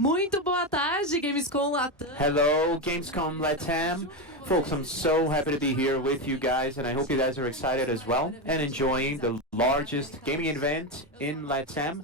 Muito boa tarde, Gamescom LATAM. Hello, Gamescom LATAM. Folks, I'm so happy to be here with you guys, and I hope you guys are excited as well and enjoying the largest gaming event in LATAM.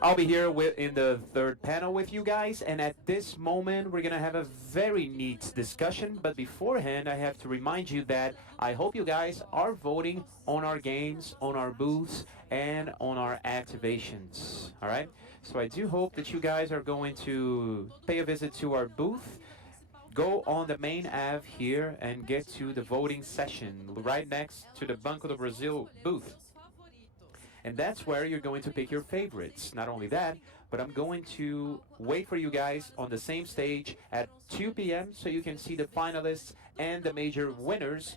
I'll be here in the third panel with you guys, and at this moment we're gonna have a very neat discussion. But beforehand, I have to remind you that I hope you guys are voting on our games, on our booths, and on our activations. All right. So I do hope that you guys are going to pay a visit to our booth. Go on the main Ave here and get to the voting session right next to the Banco do Brasil booth. And that's where you're going to pick your favorites. Not only that, but I'm going to wait for you guys on the same stage at 2 p.m. so you can see the finalists and the major winners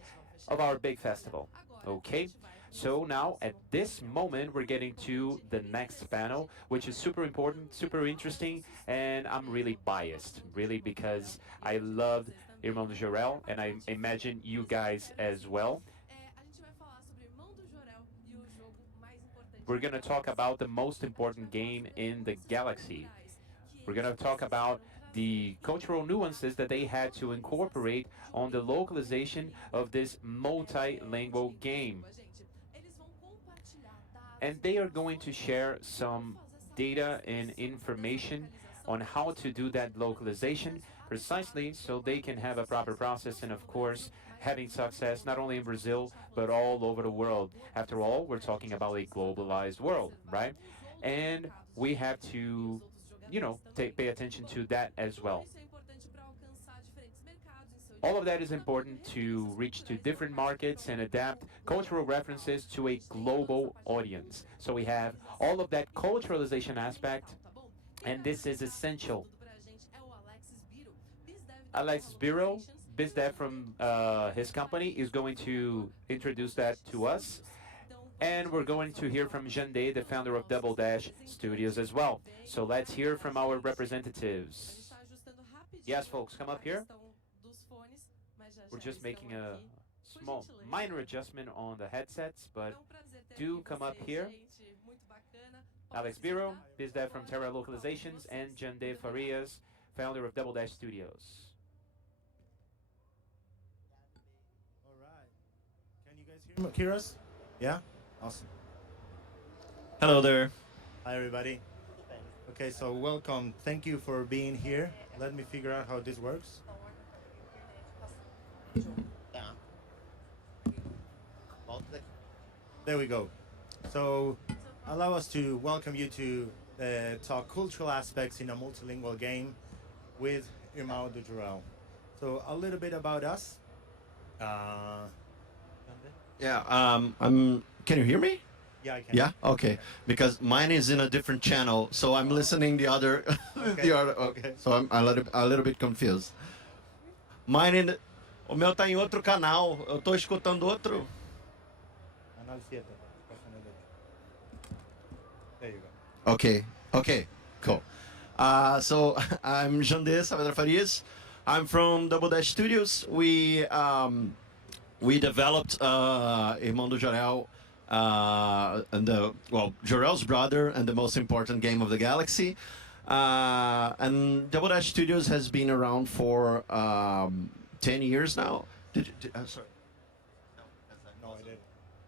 of our big festival. Okay? So now, at this moment, we're getting to the next panel, which is super important, super interesting, and I'm really biased, really, because I loved Irmão do Jorel, and I imagine you guys as well. We're going to talk about the most important game in the galaxy. We're going to talk about the cultural nuances that they had to incorporate on the localization of this multilingual game. And they are going to share some data and information on how to do that localization precisely so they can have a proper process and, of course, having success not only in Brazil but all over the world. After all, we're talking about a globalized world, right? And we have to, pay attention to that as well. All of that is important to reach to different markets and adapt cultural references to a global audience. So we have all of that culturalization aspect, and this is essential. Alexis, BizDev from his company, is going to introduce that to us. And we're going to hear from Jandê, the founder of Double Dash Studios as well. So let's hear from our representatives. Yes, folks, come up here. We're just making a small, minor adjustment on the headsets, but do come up here. Alex Biro, BizDev from Terra Localizations, and Jandê Farias, founder of Double Dash Studios. All right. Can you guys hear us? Yeah? Awesome. Hello there. Hi, everybody. Okay, so welcome. Thank you for being here. Let me figure out how this works. There we go. So allow us to welcome you to talk cultural aspects in a multilingual game with Irmão do Jorel. So a little bit about us. Can you hear me? Yeah, I can. Yeah. Okay. Because mine is in a different channel, so I'm listening the other. Okay. the other. Okay. So I'm a little bit confused. O meu tá em outro canal. Eu tô escutando outro. Canal 7. There you go. Okay. Okay. Cool. So I'm Jandê Farias. I'm from Double Dash Studios. We developed Irmão do Jorel, and Jorel's brother, and the most important game of the galaxy. And Double Dash Studios has been around for 10 years now. Sorry. No,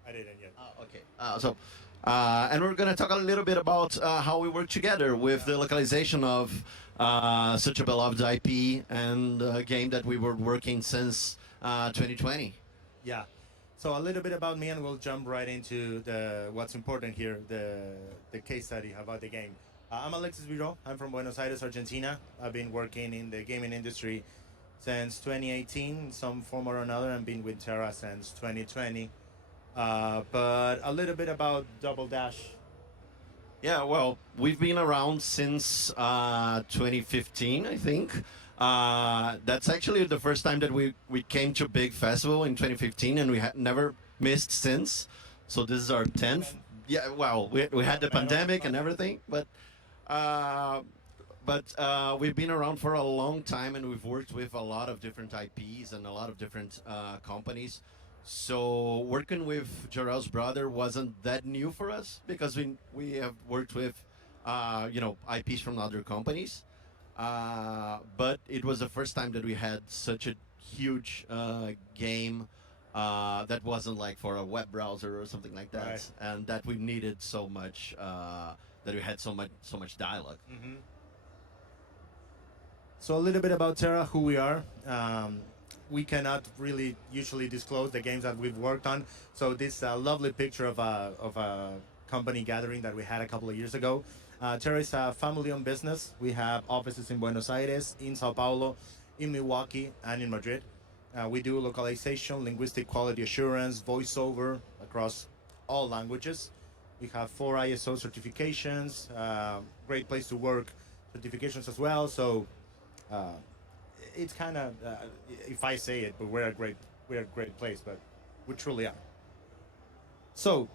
I didn't yet. Okay. And we're going to talk a little bit about how we work together with the localization of such a beloved IP and a game that we were working since 2020. Yeah. So a little bit about me, and we'll jump right into what's important here, the case study about the game. I'm Alexis Biro. I'm from Buenos Aires, Argentina. I've been working in the gaming industry since 2018, in some form or another, and been with Terra since 2020. But a little bit about Double Dash. Yeah, well, we've been around since 2015, I think. That's actually the first time that we came to a big festival in 2015, and we had never missed since. So this is our 10th. Yeah, well, we had the pandemic and everything, but we've been around for a long time, and we've worked with a lot of different IPs and a lot of different companies. So working with Jorel's brother wasn't that new for us because we have worked with IPs from other companies. But it was the first time that we had such a huge game that wasn't like for a web browser or something like that, Right. and that we needed so much that we had so much dialogue. So a little bit about Terra, who we are. We cannot really usually disclose the games that we've worked on. So this lovely picture of a company gathering that we had a couple of years ago. Terra is a family-owned business. We have offices in Buenos Aires, in São Paulo, in Milwaukee, and in Madrid. We do localization, linguistic quality assurance, voiceover across all languages. We have 4 ISO certifications, great place to work certifications as well. So it's kind of, if I say it, but we're a great place, but we truly are. So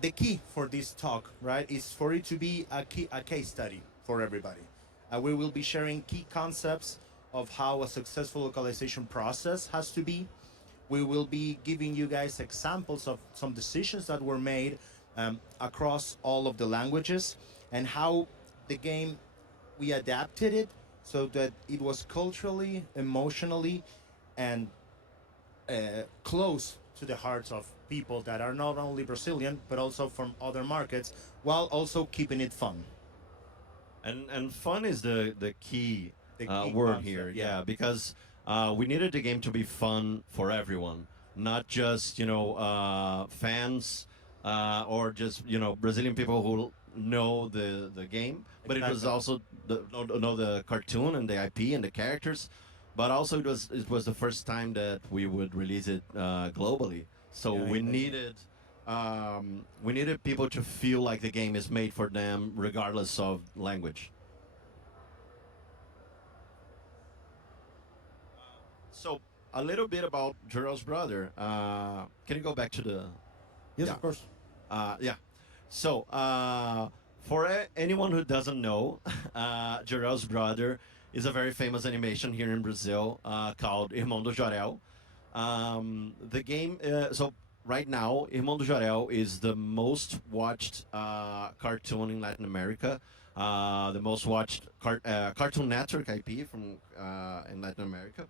the key for this talk, right, is for it to be a case study for everybody. We will be sharing key concepts of how a successful localization process has to be. We will be giving you guys examples of some decisions that were made across all of the languages and how the game, we adapted it so that it was culturally, emotionally, and close to the hearts of people that are not only Brazilian, but also from other markets, while also keeping it fun. And fun is the key, The key word concept, here, yeah. because we needed the game to be fun for everyone, not just fans or just Brazilian people who know the game, but it was Exactly. also know the cartoon and the IP and the characters, but also it was the first time that we would release it globally. So Yeah, we exactly. needed people to feel like the game is made for them regardless of language. So a little bit about Jorel's brother. Can you go back to the? Yes, Yeah. of course. Yeah. So for anyone who doesn't know, Jorel's brother is a very famous animation here in Brazil called Irmão do Jorel. The game. So right now, Irmão do Jorel is the most watched cartoon in Latin America. The most watched Cartoon Network IP from in Latin America.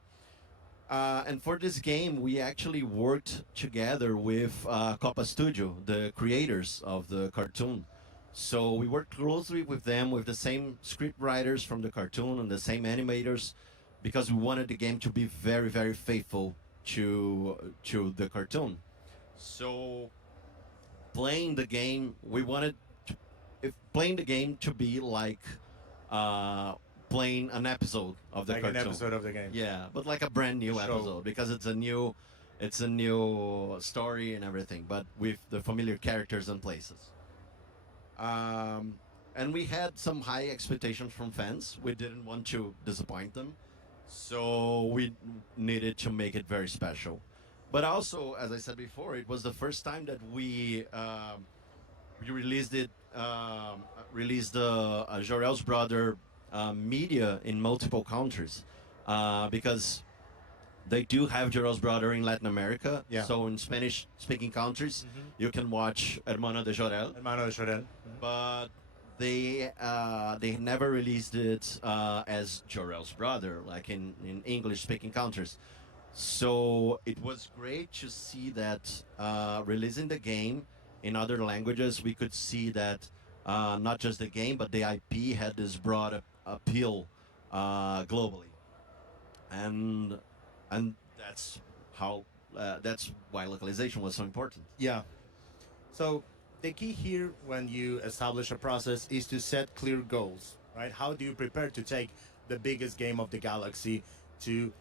And for this game, we actually worked together with Copa Studio, the creators of the cartoon. So we worked closely with them, with the same script writers from the cartoon and the same animators, because we wanted the game to be very, very faithful to the cartoon. So playing the game, we wanted playing the game to be like playing an episode of the Like cartoon. an episode of the game. Yeah, but like a brand new Show. episode because it's a new story and everything, but with the familiar characters and places. And we had some high expectations from fans. We didn't want to disappoint them, so we needed to make it very special. But also, as I said before, it was the first time that we released it, released the Jorel's brother media in multiple countries, because they do have Jorel's brother in Latin America. Yeah. So in Spanish-speaking countries, you can watch Hermano de Jorel, Hermano de Jorel. but they never released it as Jorel's brother, like in English-speaking countries. So it was great to see that releasing the game in other languages, we could see that not just the game, but the IP had this broad appeal globally, and that's how that's why localization was so important. Yeah. So the key here when you establish a process is to set clear goals, right? How do you prepare to take the biggest game of the galaxy to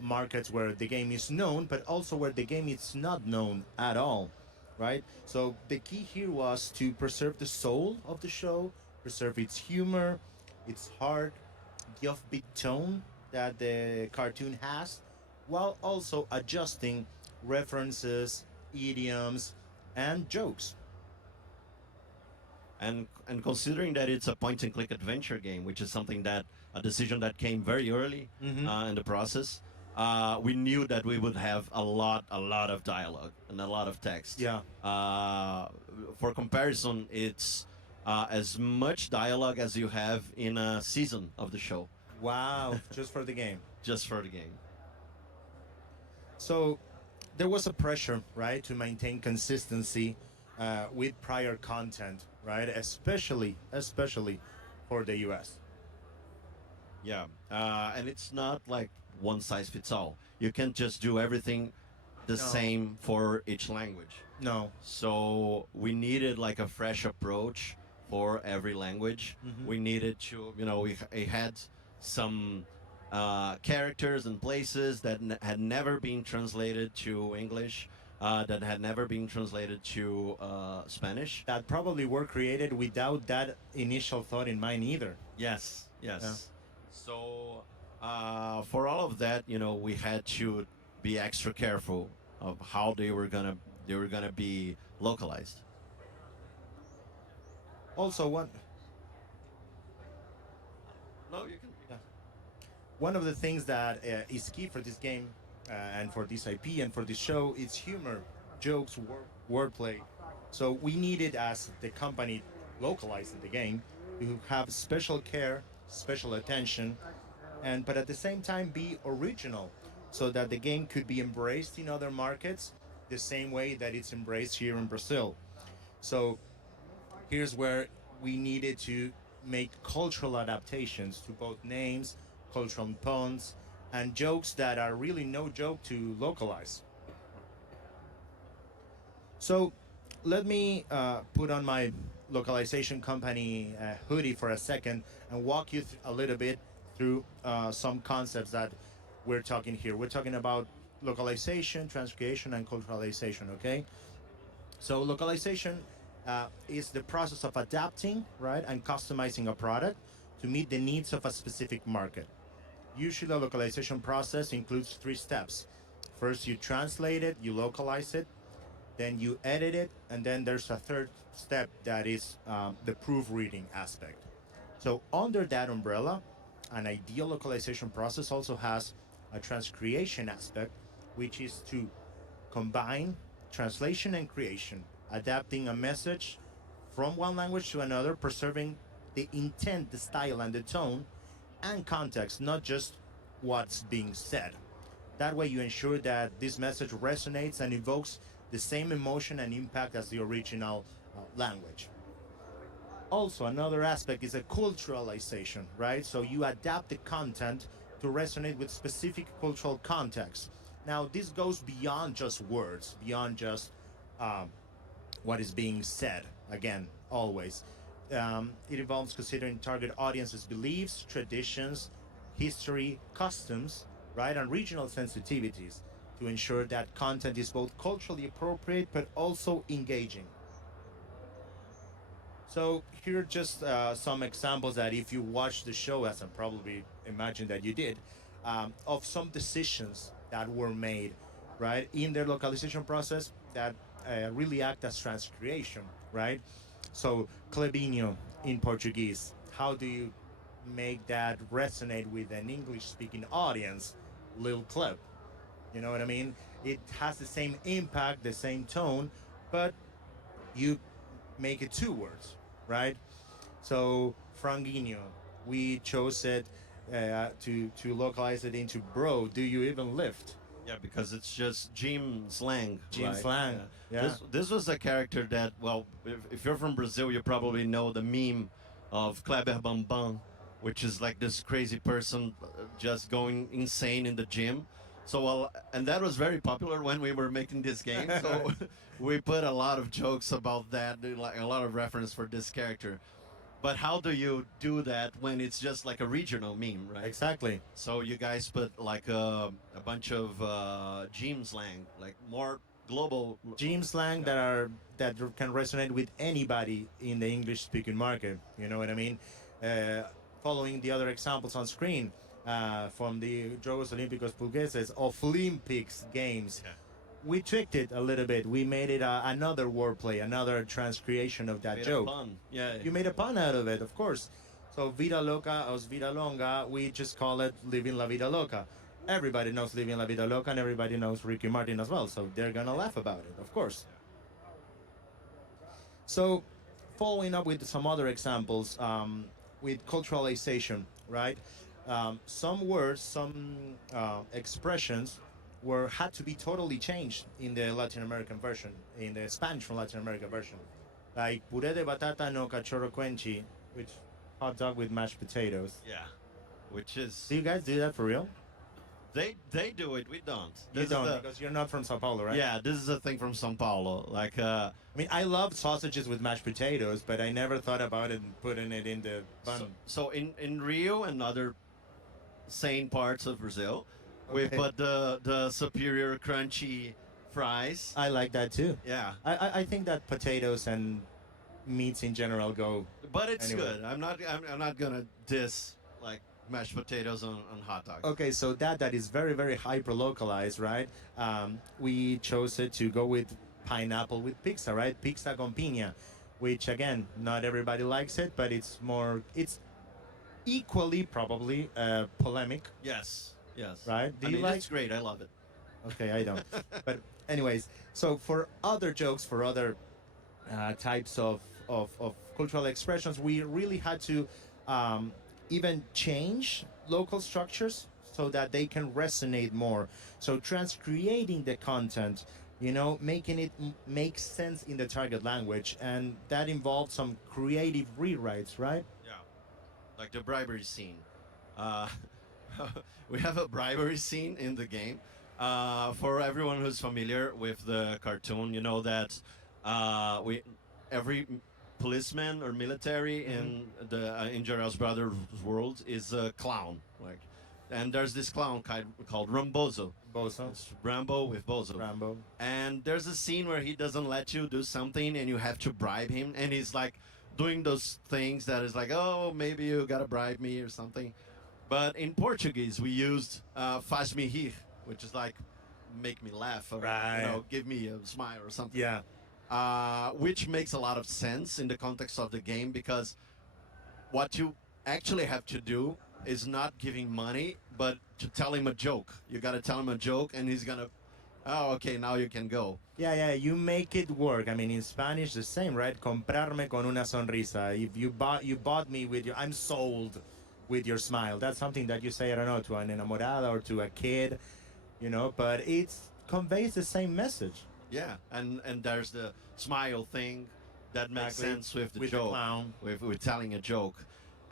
markets where the game is known, but also where the game is not known at all, right? So the key here was to preserve the soul of the show, preserve its humor, its heart, the offbeat tone that the cartoon has, while also adjusting references, idioms, and jokes. And considering that it's a point and click adventure game, which is something that a decision that came very early in the process, we knew that we would have a lot of dialogue and a lot of text. Yeah. For comparison, it's as much dialogue as you have in a season of the show, Wow, just for the game. just for the game. So there was a pressure, right, to maintain consistency with prior content, right? Especially for the US. Yeah, and it's not like one size fits all. You can't just do everything the No. same for each language. No. So we needed like a fresh approach for every language. We needed to, we had some characters and places that had never been translated to English, that had never been translated to Spanish. That probably were created without that initial thought in mind either. Yes, yes. Yeah. So for all of that, we had to be extra careful of how they were gonna be localized. Also, No, you can. one of the things that is key for this game and for this IP and for this show is humor, jokes, wordplay. So we needed, as the company localizing the game, to have special care, special attention, but at the same time be original, so that the game could be embraced in other markets the same way that it's embraced here in Brazil. So here's where we needed to make cultural adaptations to both names, cultural puns, and jokes that are really no joke to localize. So let me put on my localization company hoodie for a second and walk you a little bit through some concepts that we're talking here. We're talking about localization, transcreation, and culturalization, okay? So localization is the process of adapting, right, and customizing a product to meet the needs of a specific market. Usually the localization process includes 3 steps. First, you translate it, you localize it, then you edit it, and then there's a third step that is the proofreading aspect. So under that umbrella, an ideal localization process also has a transcreation aspect, which is to combine translation and creation, adapting a message from one language to another, preserving the intent, the style, and the tone, and context, not just what's being said. That way you ensure that this message resonates and evokes the same emotion and impact as the original language. Also, another aspect is a culturalization, right? So you adapt the content to resonate with specific cultural context. Now, this goes beyond just words, beyond just what is being said, again, always. It involves considering target audience's beliefs, traditions, history, customs, right, and regional sensitivities to ensure that content is both culturally appropriate but also engaging. So here are just some examples that if you watch the show, as I probably imagine that you did, of some decisions that were made, right, in their localization process that really act as transcreation, right? So, Clebinho in Portuguese, how do you make that resonate with an English-speaking audience? Lil Cleb, you know what I mean? It has the same impact, the same tone, but you make it 2 words, right? So, Franguinho, we chose it to localize it into bro, do you even lift? Yeah, because it's just gym slang. Gym right? slang, yeah. This was a character that, well, if you're from Brazil, you probably know the meme of Kleber Bambam, which is like this crazy person just going insane in the gym. So, well, and that was very popular when we were making this game. So we put a lot of jokes about that, like a lot of reference for this character. But how do you do that when it's just like a regional meme, right? Exactly. So you guys put like a bunch of gym slang, like more global. Gym slang that can resonate with anybody in the English-speaking market. You know what I mean? Following the other examples on screen from the Jogos Olímpicos Portugueses of Olympics Games. Yeah. We tweaked it a little bit. We made it another wordplay, another transcreation of that Made joke. a pun. Yeah. You made a pun out of it, of course. So Vida Loca os Vida Longa, we just call it Living La Vida Loca. Everybody knows Living La Vida Loca, and everybody knows Ricky Martin as well, so they're gonna laugh about it, of course. So following up with some other examples, with culturalization, right? Some words, some expressions had to be totally changed in the Latin American version, in the Spanish from Latin America version. Like puré de batata no cachorro cuenchi, which hot dog with mashed potatoes. Yeah, which is Do you guys do that for real? they do it. We don't. You This is don't, the- because you're not from Sao Paulo, right? Yeah, this is a thing from São Paulo. Like, I mean, I love sausages with mashed potatoes, but I never thought about it and putting it in the bun. so in Rio and other sane parts of Brazil, we Okay. put the superior crunchy fries. I like that too. Yeah, I think that potatoes and meats in general go. but it's Anyway. good. I'm not gonna diss like mashed potatoes on hot dogs. Okay, so that is very, very hyper localized, right? We chose it to go with pineapple with pizza, right? Pizza con piña, which again, not everybody likes it, but it's equally probably polemic, Yes, right? I mean, it's great. I love it. Okay, I don't. But anyways, so for other jokes, for other types of cultural expressions, we really had to even change local structures so that they can resonate more. So transcreating the content, making it make sense in the target language, and that involved some creative rewrites, right? Yeah, like the bribery scene. We have a bribery scene in the game. For everyone who's familiar with the cartoon, you know that every policeman or military in Jorel's brother's world is a clown. Like, and there's this clown called Rambozo. Boso, It's Rambo with Bozo. Rambo. And there's a scene where he doesn't let you do something and you have to bribe him, and he's like doing those things that is like, oh, maybe you gotta bribe me or something. But in Portuguese we used faz-me rir, which is like make me laugh, or Right. give me a smile or something. Yeah. Which makes a lot of sense in the context of the game, because what you actually have to do is not giving money, but to tell him a joke. You gotta tell him a joke, and he's gonna, oh, okay, now you can go. Yeah, you make it work. I mean, in Spanish, the same, right? Comprarme con una sonrisa. If you bought me with I'm sold with your smile. That's something that you say, I don't know, to an enamorada or to a kid, but it conveys the same message. Yeah, and there's the smile thing that makes Exactly. sense with the With the joke, clown. with telling a joke,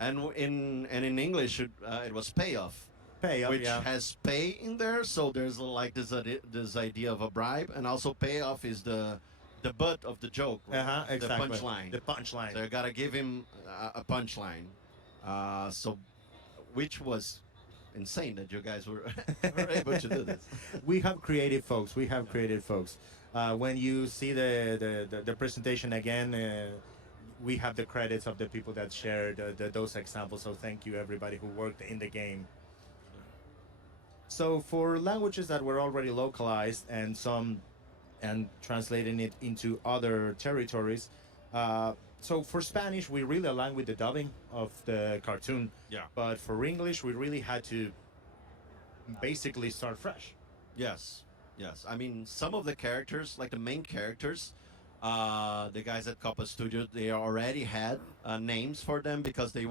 and in English it was payoff. Payoff, Which yeah. has pay in there, so there's like this idea of a bribe, and also payoff is the butt of the joke, Exactly. the punchline. The punchline. So you gotta give him a punchline. Which was insane that you guys were, were able to do this. We have creative folks. When you see the presentation again, we have the credits of the people that shared those examples. So thank you, everybody who worked in the game. So for languages that were already localized and translating it into other territories, so for Spanish, we really aligned with the dubbing of the cartoon. Yeah. But for English, we really had to basically start fresh. Yes. I mean, some of the characters, like the main characters, the guys at Copa Studio, they already had names for them, because they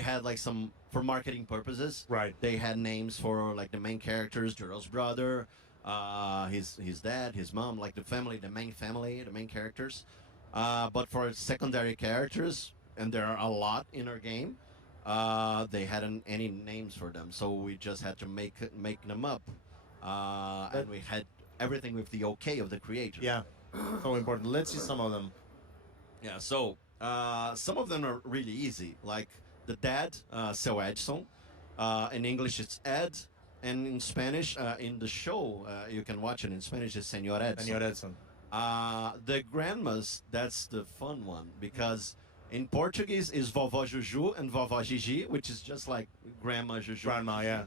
had like some, for marketing purposes. Right. They had names for like the main characters, Jorel's brother, his dad, his mom, like the main characters. But for secondary characters, and there are a lot in our game, they hadn't any names for them, so we just had to make them up, and we had everything with the okay of the creator. Yeah, so important. Let's see some of them. Yeah. So some of them are really easy, like the dad, Seu Edson. In English it's Ed, and in Spanish, in the show, you can watch it in Spanish, it's Señor Edson. Señor Edson. The grandmas, that's the fun one, because in Portuguese is Vovó Juju and Vovó Gigi, which is just like Grandma Juju. Grandma, yeah.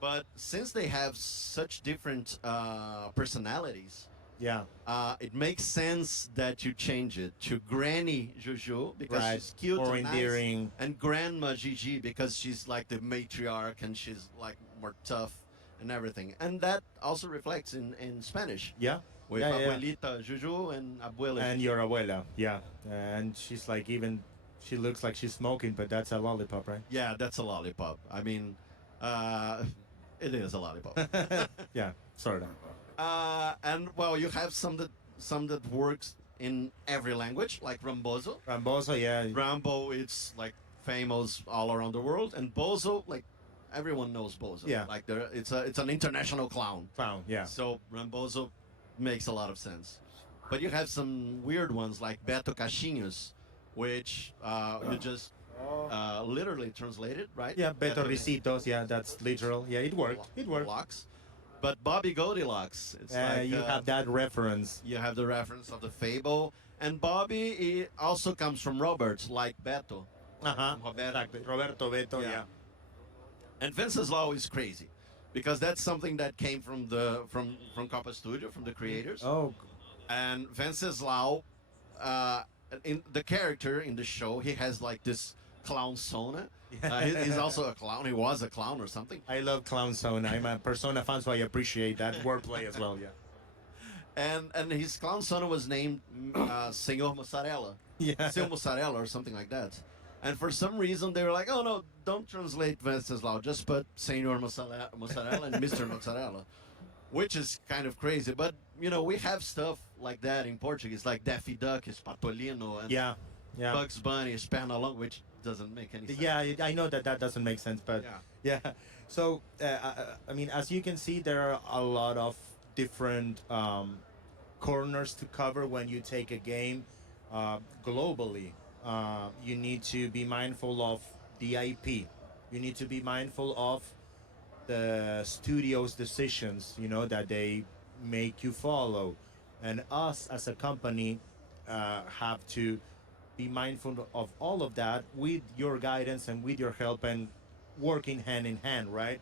But since they have such different personalities, Yeah. it makes sense that you change it to Granny Juju, because Right. she's cute Or and nice, endearing. and Grandma Gigi because she's like the matriarch and she's like more tough and everything. And that also reflects in Spanish. Yeah. with Yeah, yeah. Abuelita Juju and Abuela. And your abuela, yeah. And she's like she looks like she's smoking, but that's a lollipop, right? Yeah, that's a lollipop. I mean, uh, it is a lollipop. Yeah, sort of. And well, you have some that works in every language, like Rambozo. Ramboso, yeah. Rambo, it's like famous all around the world, and Bozo, like everyone knows Bozo. Yeah. Like it's an international clown. Clown, yeah. So Rambozo makes a lot of sense. But you have some weird ones like Beto Caixinhos, which you just literally translated, right? Yeah, Beto Beto Ricitos, yeah, that's literal. Yeah, it worked. It worked. Locks. But Bobby Goldilocks, it's like You have that reference. you have the reference of the fable, and Bobby also comes from Robert, like Beto. Uh-huh. Roberto. Exactly. Roberto Beto, Yeah. yeah. And Venceslau is crazy, because that's something that came from Copa Studio, from the creators. Oh, And Venceslau, in the character in the show, he has like this clown sona. He's also a clown. He was a clown or something. I love Clown Zone. I'm a Persona fan, so I appreciate that wordplay as well, yeah. And his clown sona was named Senor Mozzarella. Yeah. Senor Mozzarella or something like that. And for some reason they were like, oh no, don't translate Venceslau, just put Senor Mozzarella and Mr. Mozzarella, which is kind of crazy. But you know, we have stuff like that in Portuguese, like Daffy Duck is Patolino, and Yeah. Yeah. Bugs Bunny is Pernalonga, which doesn't make any sense. Yeah, I know that doesn't make sense, but yeah. So, I mean, as you can see, there are a lot of different corners to cover when you take a game globally. You need to be mindful of the IP. You need to be mindful of the studio's decisions, you know, that they make you follow. And us as a company have to be mindful of all of that with your guidance and with your help and working hand in hand, right?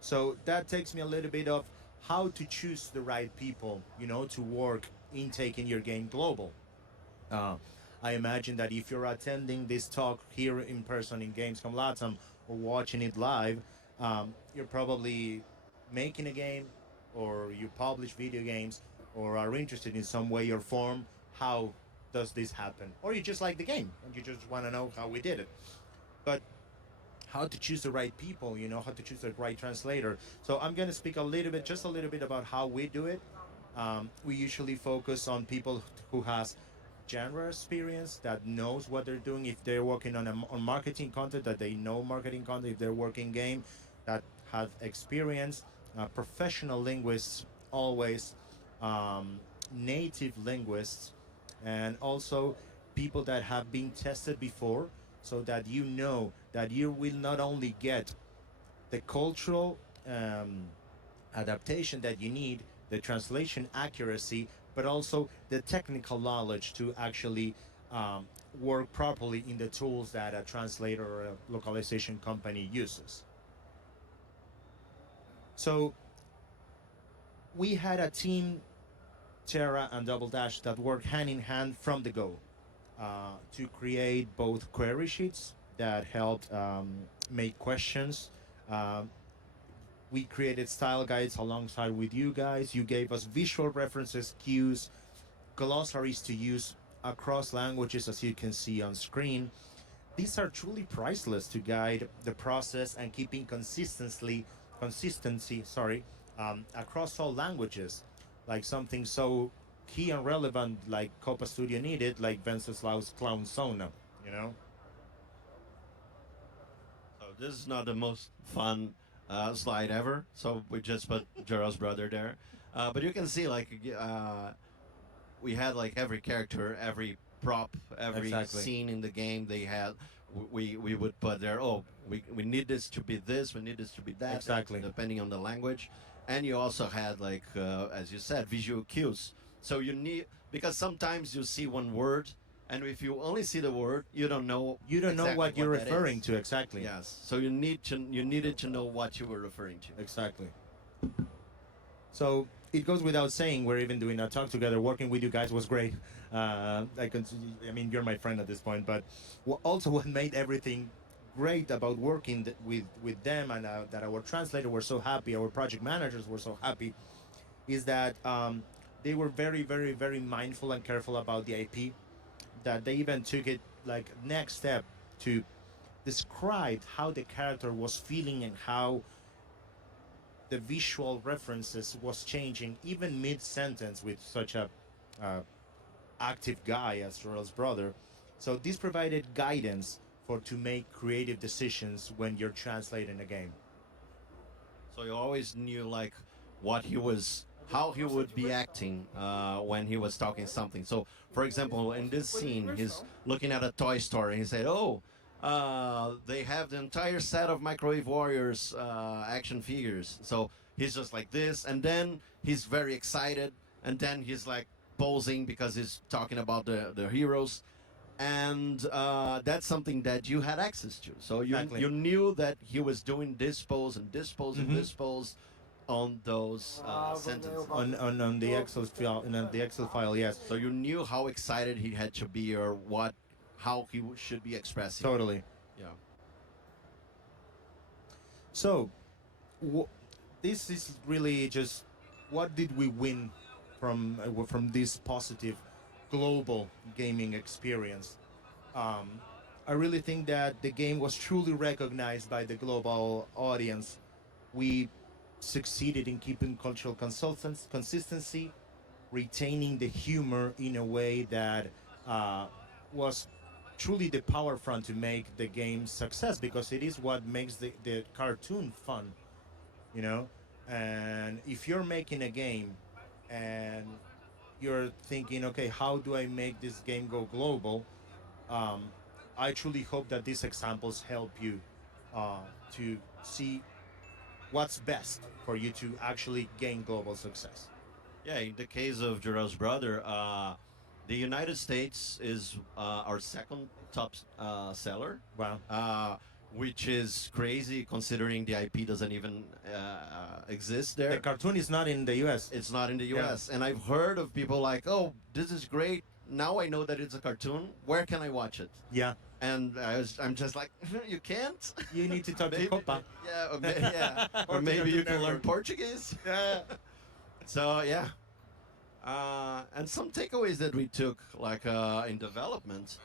So that takes me a little bit of how to choose the right people, you know, to work in taking your game global. I imagine that if you're attending this talk here in person in Gamescom LATAM or watching it live, you're probably making a game or you publish video games or are interested in some way or form. How does this happen? Or you just like the game and you just want to know how we did it. But how to choose the right people, you know, how to choose the right translator. So I'm going to speak just a little bit about how we do it. We usually focus on people who has genre experience, that knows what they're doing. If they're working on marketing content, that they know marketing content. If they're working game, that have experience. Professional linguists always, native linguists, and also people that have been tested before, so that you know that you will not only get the cultural adaptation that you need, the translation accuracy, but also the technical knowledge to actually work properly in the tools that a translator or a localization company uses. So we had a team, Terra and Double Dash, that worked hand in hand from the go to create both query sheets that helped make questions. We created style guides alongside with you guys. You gave us visual references, cues, glossaries to use across languages, as you can see on screen. These are truly priceless to guide the process and keeping consistency, across all languages. Like something so key and relevant like Copa Studio needed, like Wenceslau's Clown Sona, you know? So this is not the most fun slide ever. So we just put Jorel's brother there. But you can see like we had like every character, every prop, every Exactly. scene in the game they had. We would put there, oh, we need this to be this, we need this to be that. Exactly. Depending on the language. And you also had like, as you said, visual cues. So you need, because sometimes you see one word, and if you only see the word, you don't know. You don't know exactly what you're that referring is. to, exactly. Yes. So you needed to know what you were referring to. Exactly. So it goes without saying, we're even doing a talk together. Working with you guys was great. I mean, you're my friend at this point, but also what made everything great about working with them, and that our translator were so happy, our project managers were so happy, is that they were very, very, very mindful and careful about the IP. That they even took it like next step to describe how the character was feeling and how the visual references was changing even mid-sentence with such a uh, active guy as Jorel's brother. So this provided guidance for to make creative decisions when you're translating a game. So you always knew like what he was, how he would be acting when he was talking something. So, for example, in this scene, he's looking at a toy store and he said, "Oh, they have the entire set of Microwave Warriors action figures." So he's just like this, and then he's very excited, and then he's like posing because he's talking about the heroes. And that's something that you had access to. So Exactly. you knew that he was doing this pose and this pose and this pose on those sentences. On the Excel file, in the Excel file, yes, So you knew how excited he had to be or how he should be expressing. totally. Yeah. So, this is really just what did we win from this positive global gaming experience? I really think that the game was truly recognized by the global audience. We succeeded in keeping cultural consistency, retaining the humor in a way that was truly the power front to make the game success, because it is what makes the cartoon fun, you know. And if you're making a game and you're thinking, okay, how do I make this game go global? I truly hope that these examples help you to see what's best for you to actually gain global success. Yeah, in the case of Jorel's brother, the United States is our second top seller. Wow. Which is crazy considering the IP doesn't even exist there. The cartoon is not in the US. It's not in the US. And I've heard of people like, "Oh, this is great. Now I know that it's a cartoon. Where can I watch it?" Yeah. And I'm just like, "You can't." You need to talk to Maybe- Copa. Yeah, yeah. Or Or to maybe Cartoon you can learn Network. Portuguese. Yeah. So yeah. And some takeaways that we took, like in development,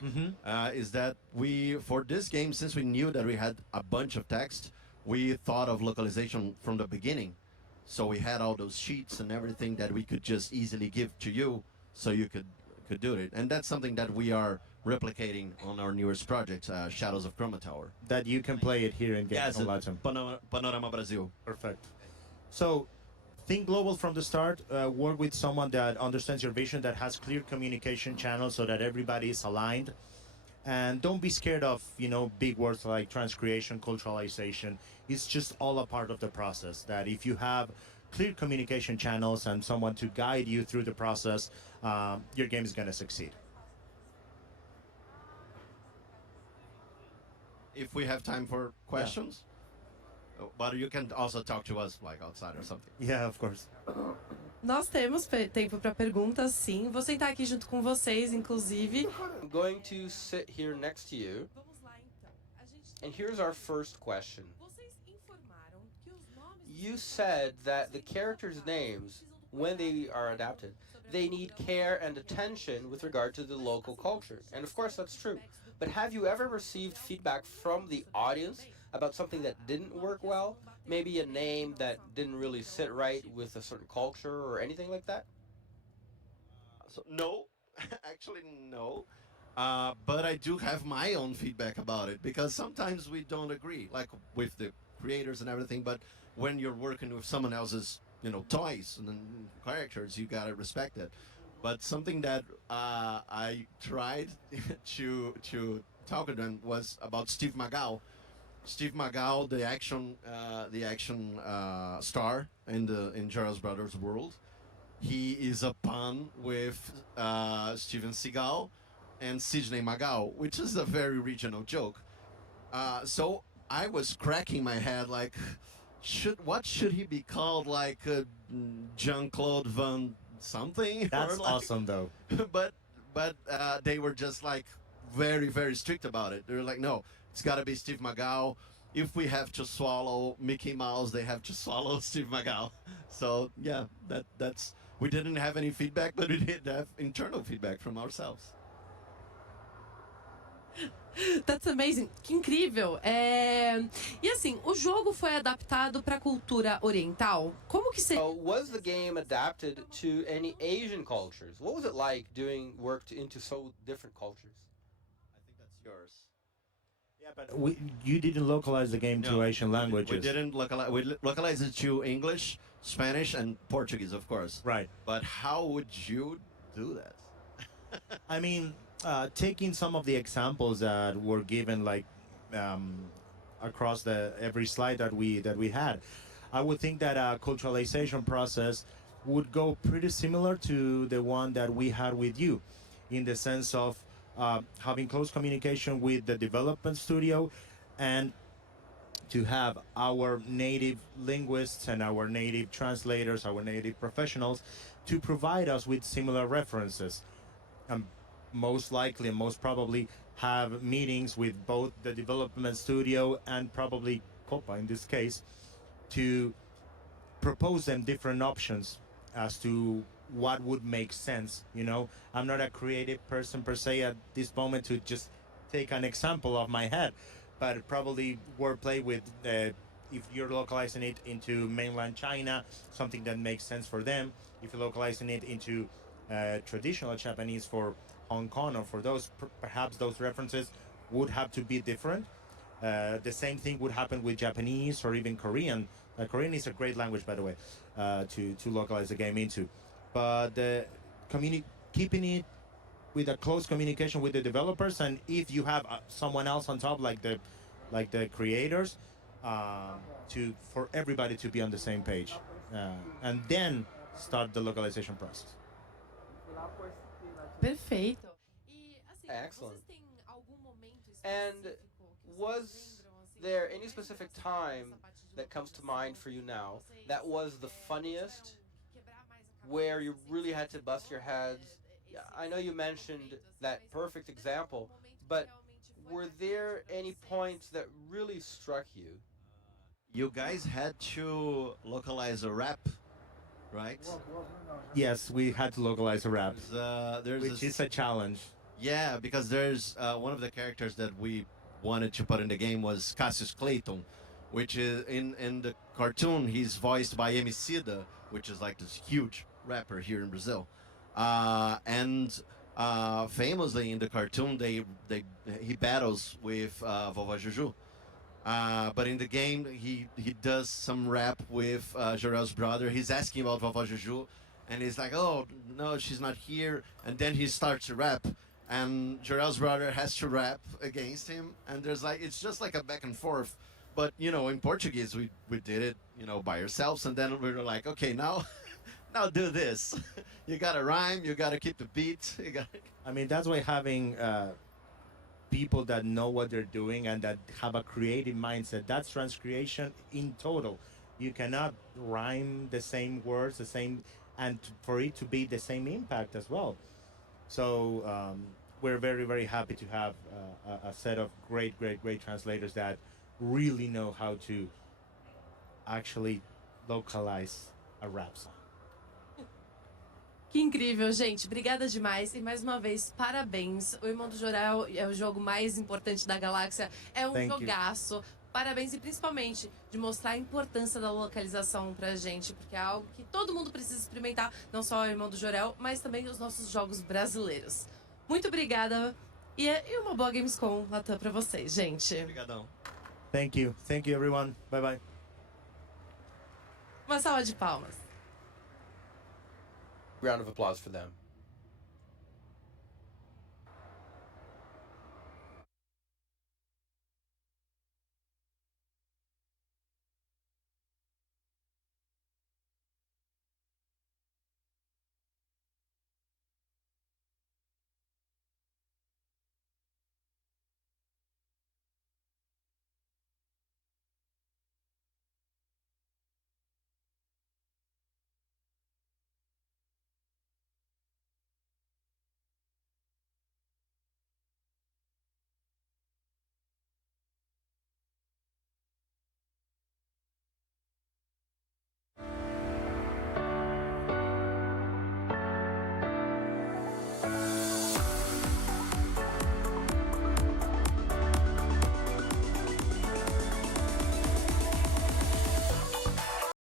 is that we, for this game, since we knew that we had a bunch of text, we thought of localization from the beginning. So we had all those sheets and everything that we could just easily give to you, so you could do it. And that's something that we are replicating on our newest project, Shadows of Chroma Tower. That you can play it here in Yes, Gamescom LATAM. Panorama Brasil. Perfect. So, think global from the start. Work with someone that understands your vision, that has clear communication channels, so that everybody is aligned. And don't be scared of big words like transcreation, culturalization. It's just all a part of the process. That if you have clear communication channels and someone to guide you through the process, your game is going to succeed. If we have time for questions, but you can also talk to us like outside or something. Yeah, of course. Nós temos tempo para perguntas, sim. Vou sentar aqui junto com vocês, inclusive. I'm going to sit here next to you, Vamos lá, então. A gente and here's our first question. Vocês informaram que os nomes You said that the characters' names, when they are adapted, they need care and attention with regard to the local culture. And of course, that's true. But have you ever received feedback from the audience about something that didn't work well? Maybe a name that didn't really sit right with a certain culture or anything like that? So no, actually no. But I do have my own feedback about it, because sometimes we don't agree, like with the creators and everything. But when you're working with someone else's, toys and characters, you gotta respect it. But something that I tried to talk to them was about Steve Magal. Steve Magal, the action star in Jorel's Brothers world. He is a pun with Steven Seagal and Sidney Magal, which is a very regional joke. So I was cracking my head like, what should he be called? Like Jean-Claude Van something? That's Or like, awesome, though. but they were just like very, very strict about it. They were like, no, it's got to be Steve Magal. If we have to swallow Mickey Mouse, they have to swallow Steve Magal. So yeah, that's we didn't have any feedback, but we did have internal feedback from ourselves. That's amazing. Que incrível. E assim, o jogo foi adaptado para a cultura oriental? Como que seria? Was the game adapted to any Asian cultures? What was it like doing work into so different cultures? I think that's yours. Yeah, but you didn't localize the game to Asian languages. We didn't localize. We localized it to English, Spanish, and Portuguese, of course. Right. But how would you do that? I mean, taking some of the examples that were given, like across every slide that we had, I would think that a culturalization process would go pretty similar to the one that we had with you, in the sense of having close communication with the development studio, and to have our native linguists and our native translators, our native professionals, to provide us with similar references. Most likely and most probably have meetings with both the development studio and probably Copa in this case, to propose them different options as to what would make sense. You know, I'm not a creative person per se at this moment to just take an example off my head, but probably wordplay with if you're localizing it into mainland China, something that makes sense for them. If you're localizing it into traditional Japanese for Hong Kong, or for those, perhaps those references would have to be different. The same thing would happen with Japanese or even Korean. Korean is a great language, by the way, to localize the game into. But keeping it with a close communication with the developers, and if you have someone else on top, like the creators, for everybody to be on the same page, and then start the localization process. Perfeito. E assim, Excellent. vocês têm algum momento And específico que was vocês lembram, assim, there any specific essa time parte de that comes to localização mind for you now vocês, that was the funniest, quebrar mais a cabeça, where you assim, really pra had to bust your heads? Yeah, I know you mentioned momento, assim, that mas perfect teve example, algum momento que but realmente foi were marcante there pra any vocês? points that really struck you? You guys had to localize a rap, right? Yes, we had to localize the rap, There's which is a challenge. Yeah, because there's one of the characters that we wanted to put in the game was Cassius Clayton, which is in the cartoon he's voiced by Emicida, which is like this huge rapper here in Brazil, and famously in the cartoon he battles with Vovó Juju. But in the game, he does some rap with Jorel's brother. He's asking about Vovó Juju, and he's like, "Oh no, she's not here." And then he starts to rap, and Jorel's brother has to rap against him. And there's like, it's just like a back and forth. But you know, in Portuguese, we did it, you know, by ourselves, and then we were like, okay, now now do this. You gotta rhyme. You gotta keep the beat. You got. I mean, that's why having people that know what they're doing and that have a creative mindset, that's transcreation in total. You cannot rhyme the same words, the same, and for it to be the same impact as well. So we're very, very happy to have a set of great translators that really know how to actually localize a rap song. Que incrível, gente. Obrigada demais. E mais uma vez, parabéns. O Irmão do Jorel é o jogo mais importante da galáxia. É um Thank you. jogaço. Parabéns, e principalmente de mostrar a importância da localização pra gente, porque é algo que todo mundo precisa experimentar, não só o Irmão do Jorel, mas também os nossos jogos brasileiros. Muito obrigada e uma boa Gamescom LATAM pra vocês, gente. Obrigadão. Thank you everyone. Bye bye. Uma salva de palmas. Round of applause for them.